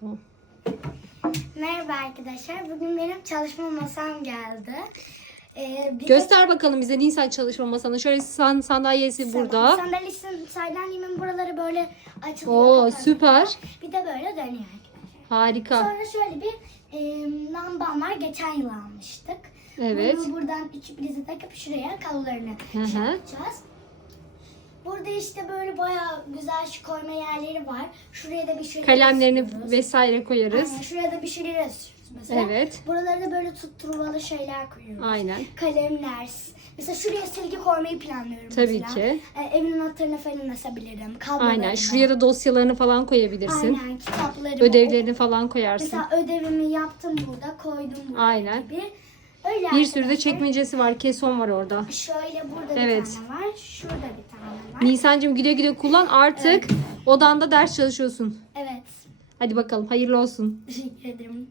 Tamam. Merhaba arkadaşlar. Bugün benim çalışma masam geldi. Ee, bir de- Göster bakalım bize Nisan çalışma masanı. Şöyle san, sandalyesi burada. Sandalyesinin sandalyemin buraları böyle açılıyor. Oo kapanıyor. süper. Bir de böyle dönüyor arkadaşlar. Harika. Sonra şöyle bir e, lambam var. Geçen yıl almıştık. Evet. Bunu buradan iki prizi takıp şuraya kablolarını şey yapacağız. Burada işte böyle bayağı güzel şu koyma yerleri var. Şuraya da bir şeyler Kalemlerini asıyoruz. vesaire koyarız. Aynen, şuraya da bir şeyler asıyoruz mesela. Evet. Buralara da böyle tutturmalı şeyler koyuyoruz. Aynen. Kalemler. Mesela şuraya silgi koymayı planlıyorum Tabii mesela. ki. Ee, evin anahtarını falan asabilirim. Aynen. Şuraya da dosyalarını falan koyabilirsin. Aynen kitaplarımı. Ödevlerini falan koyarsın. Mesela ödevimi yaptım burada koydum buraya Aynen. gibi. Öyle Bir sürü de arkadaşlar. çekmecesi var. Keson var orada. Şöyle burada Evet. bir tane var. Şurada bir tane var. Nisancığım güle güle kullan. Artık odanda ders çalışıyorsun. Evet. Hadi bakalım. Hayırlı olsun. Teşekkür ederim.